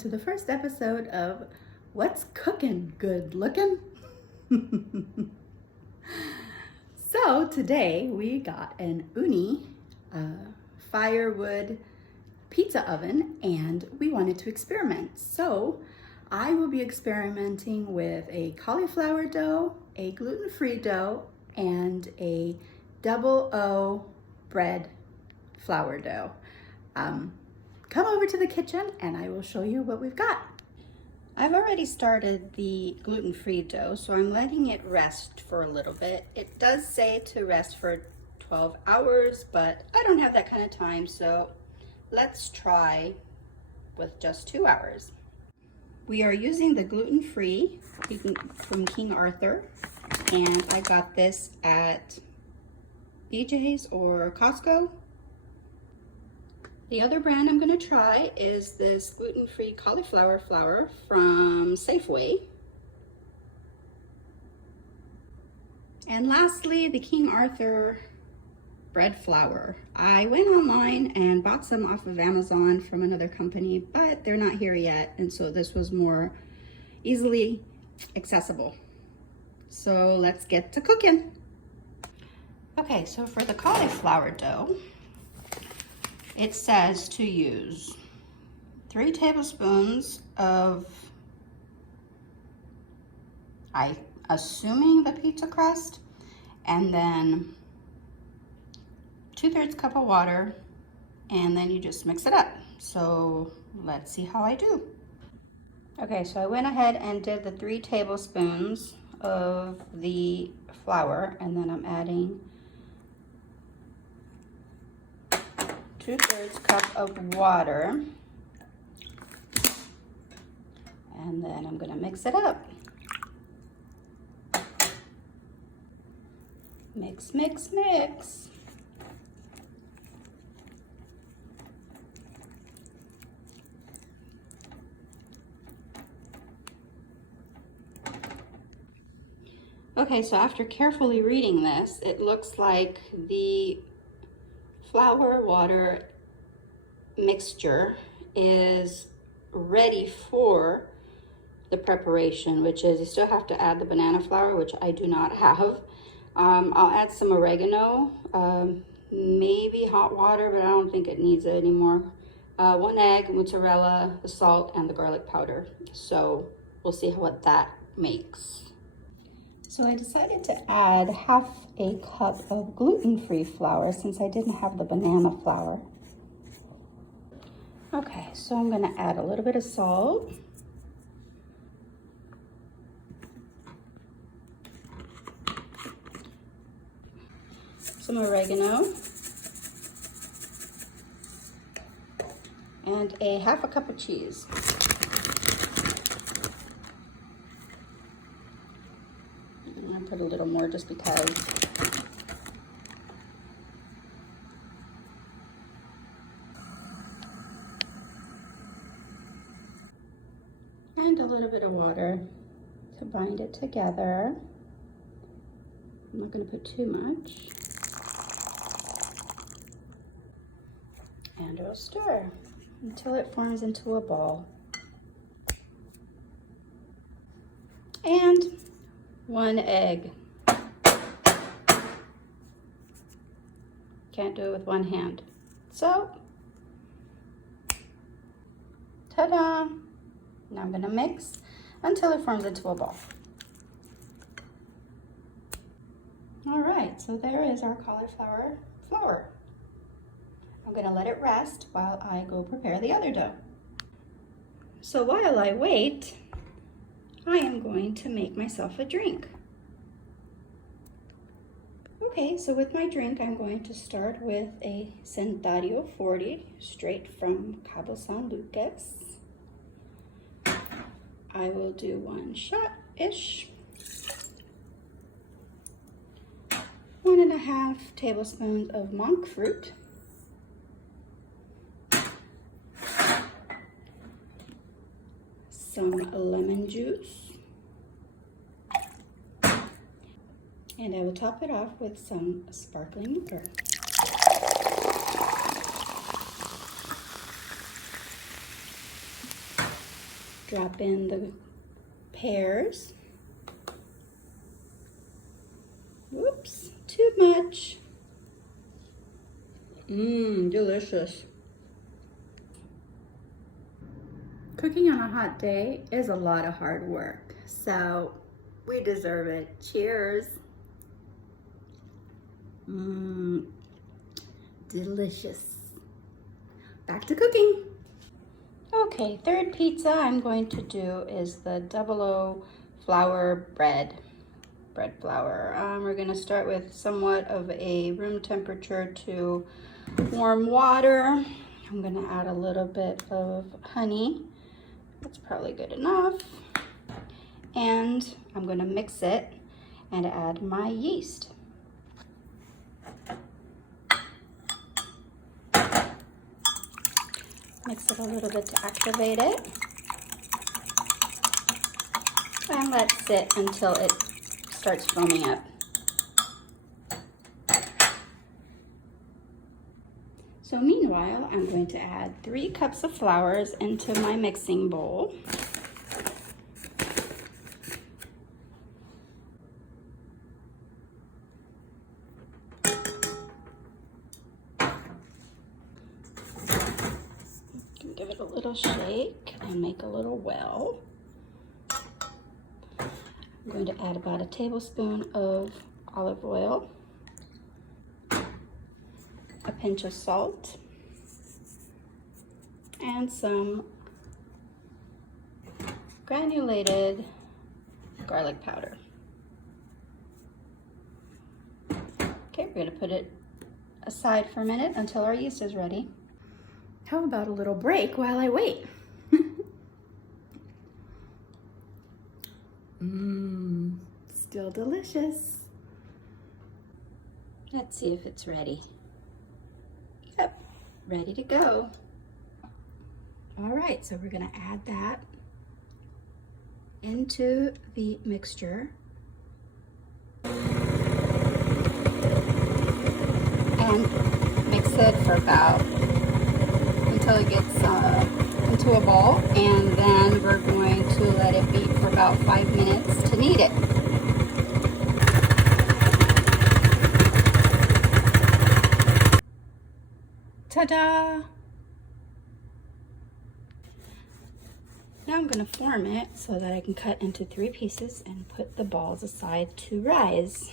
to the first episode of What's Cookin' Good Lookin'? So today we got an OONI firewood pizza oven and we wanted to experiment. So I will be experimenting with a cauliflower dough, a gluten-free dough, and a double O bread flour dough. Come over to the kitchen and I will show you what we've got. I've already started the gluten-free dough, so I'm letting it rest for a little bit. It does say to rest for 12 hours, but I don't have that kind of time, so let's try with just 2 hours. We are using the gluten-free from King Arthur, and I got this at BJ's or Costco. The other brand I'm going to try is this gluten-free cauliflower flour from Safeway. And lastly, the King Arthur bread flour. I went online and bought some off of Amazon from another company, but they're not here yet, and so this was more easily accessible. So let's get to cooking. Okay, so for the cauliflower dough, it says to use 3 tablespoons of, I'm assuming the pizza crust, and then 2/3 cup of water, and then you just mix it up. So let's see how I do. Okay, so I went ahead and did the 3 tablespoons of the flour, and then I'm adding 2/3 cup of water, and then I'm going to mix it up. Mix, mix, mix. Okay, so after carefully reading this, it looks like the flour water mixture is ready for the preparation, which is you still have to add the banana flour, which I do not have. I'll add some oregano, maybe hot water, but I don't think it needs it anymore. 1 egg, mozzarella, the salt, and the garlic powder. So we'll see what that makes. So I decided to add 1/2 a cup of gluten-free flour since I didn't have the banana flour. Okay, so I'm going to add a little bit of salt. Some oregano. And a 1/2 a cup of cheese. I put a little more just because. And a little bit of water to bind it together. I'm not going to put too much. And we'll stir until it forms into a ball. And 1 egg. Can't do it with one hand. So, ta-da! Now I'm going to mix until it forms into a ball. All right, so there is our cauliflower flour. I'm going to let it rest while I go prepare the other dough. So while I wait, I am going to make myself a drink. Okay, so with my drink, I'm going to start with a Centenario 40, straight from Cabo San Lucas. I will do 1 shot-ish. 1.5 tablespoons of monk fruit. Some lemon juice. And I will top it off with some sparkling liquor. Drop in the pears. Whoops, too much. Delicious. Cooking on a hot day is a lot of hard work, so we deserve it. Cheers. Delicious. Back to cooking. Okay, third pizza I'm going to do is the 00 flour bread flour. We're going to start with somewhat of a room temperature to warm water. I'm going to add a little bit of honey. That's probably good enough. And I'm going to mix it and add my yeast. Mix it a little bit to activate it. And let it sit until it starts foaming up. So meanwhile, I'm going to add 3 cups of flours into my mixing bowl. Give it a little shake and make a little well. I'm going to add about a tablespoon of olive oil, a pinch of salt, and some granulated garlic powder. Okay, we're going to put it aside for a minute until our yeast is ready. How about a little break while I wait? Still delicious. Let's see if it's ready. Yep, ready to go. All right, so we're gonna add that into the mixture. And mix it for about, until it gets into a ball, and then we're going to let it beat for about 5 minutes to knead it. Ta-da! Now I'm going to form it so that I can cut into 3 pieces and put the balls aside to rise.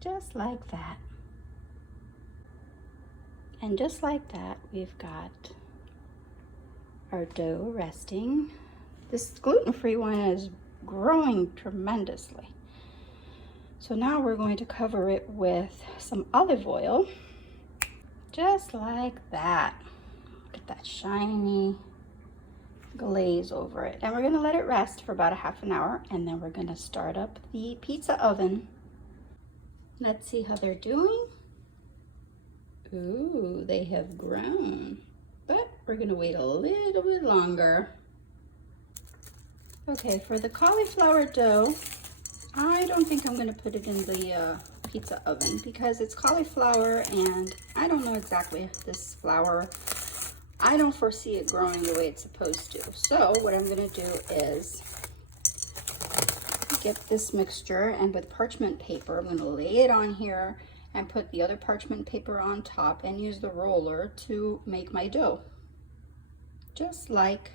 Just like that. And just like that, we've got our dough resting. This gluten-free one is growing tremendously. So now we're going to cover it with some olive oil, just like that. Look at that shiny glaze over it. And we're gonna let it rest for about a half an hour, and then we're gonna start up the pizza oven. Let's see how they're doing. Ooh, they have grown, but we're gonna wait a little bit longer. Okay, for the cauliflower dough, I don't think I'm gonna put it in the pizza oven because it's cauliflower and I don't know exactly if this flour, I don't foresee it growing the way it's supposed to. So what I'm gonna do is get this mixture, and with parchment paper, I'm gonna lay it on here and put the other parchment paper on top and use the roller to make my dough. Just like.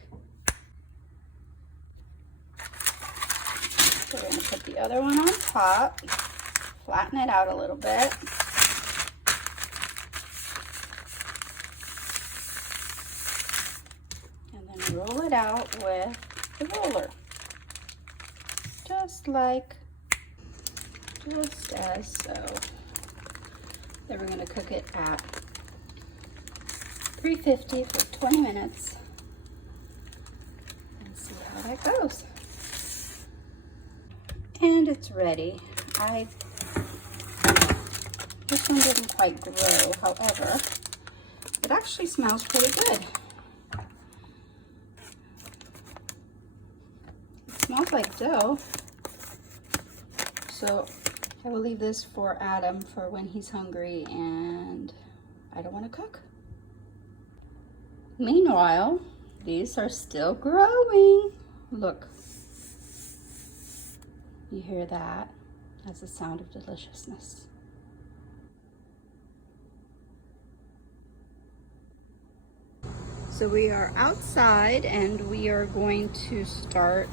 So we're gonna put the other one on top, flatten it out a little bit. And then roll it out with the roller. Just as so. Then we're gonna cook it at 350 for 20 minutes and see how that goes. And it's ready. This one didn't quite grow, however, it actually smells pretty good. It smells like dough. So I will leave this for Adam for when he's hungry and I don't want to cook. Meanwhile, these are still growing. Look. You hear that? That's the sound of deliciousness. So we are outside and we are going to start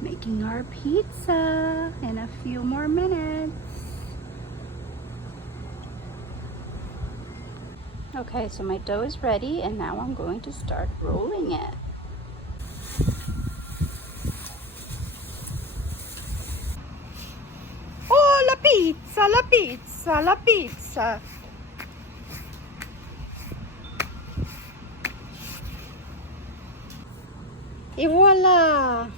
making our pizza in a few more minutes. Okay, so my dough is ready and now I'm going to start rolling it. Oh, la pizza, la pizza, la pizza. Et voilà!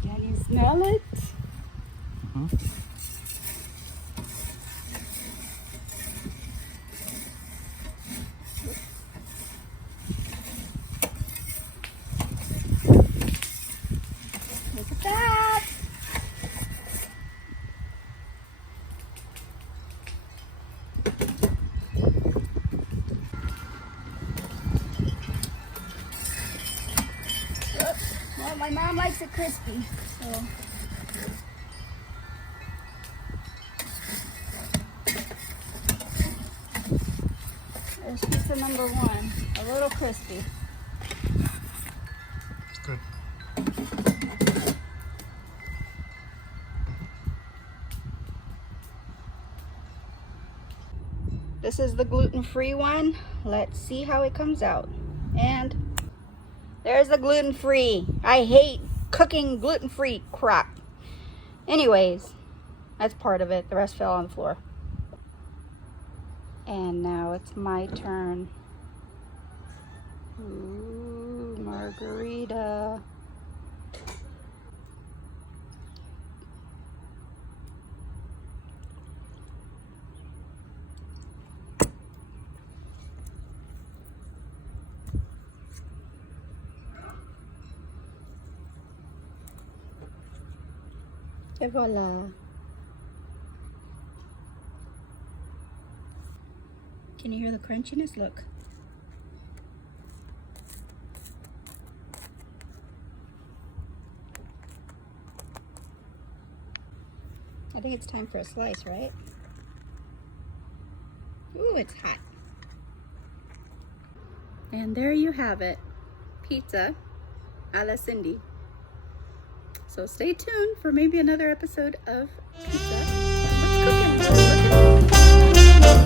Can you smell it? Look at that! Well, my mom likes it crispy, so. There's pizza number one, a little crispy. It's good. This is the gluten-free one. Let's see how it comes out. And there's the gluten-free. I hate cooking gluten-free crap. Anyways, that's part of it. The rest fell on the floor. And now it's my turn. Ooh, margarita. Et voilà. Can you hear the crunchiness? Look. I think it's time for a slice, right? Ooh, it's hot. And there you have it. Pizza a la Cindy. So stay tuned for maybe another episode of Pizza